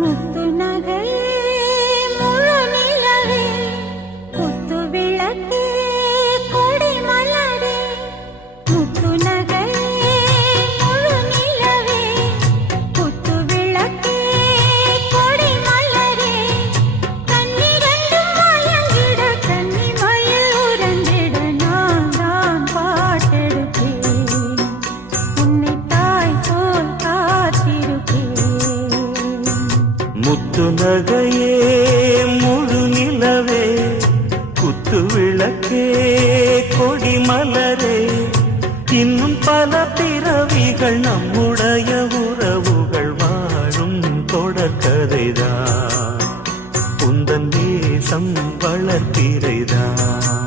முத்து நகையே முழு நிலவே குத்து விளக்கே கொடி மலரே முத்து நகையே முழு நிலவே குத்து விளக்கே கொடி மலரே கண்ணிரண்டும் மயங்கிட கன்னி மயில் உறங்கிட நான் தான் பாட்டெடுப்பேன் உன்னை தாய் போல் காத்திருப்பேன் முத்து நகையே முழு நிலவே குத்து விளக்கே கொடி மலரே இன்னும் பல பிறவிகள் நம்முடைய உறவுகள் வாழும் தொடர்கதைதான் உந்தன் நேசம் வளர்த்திரைதான்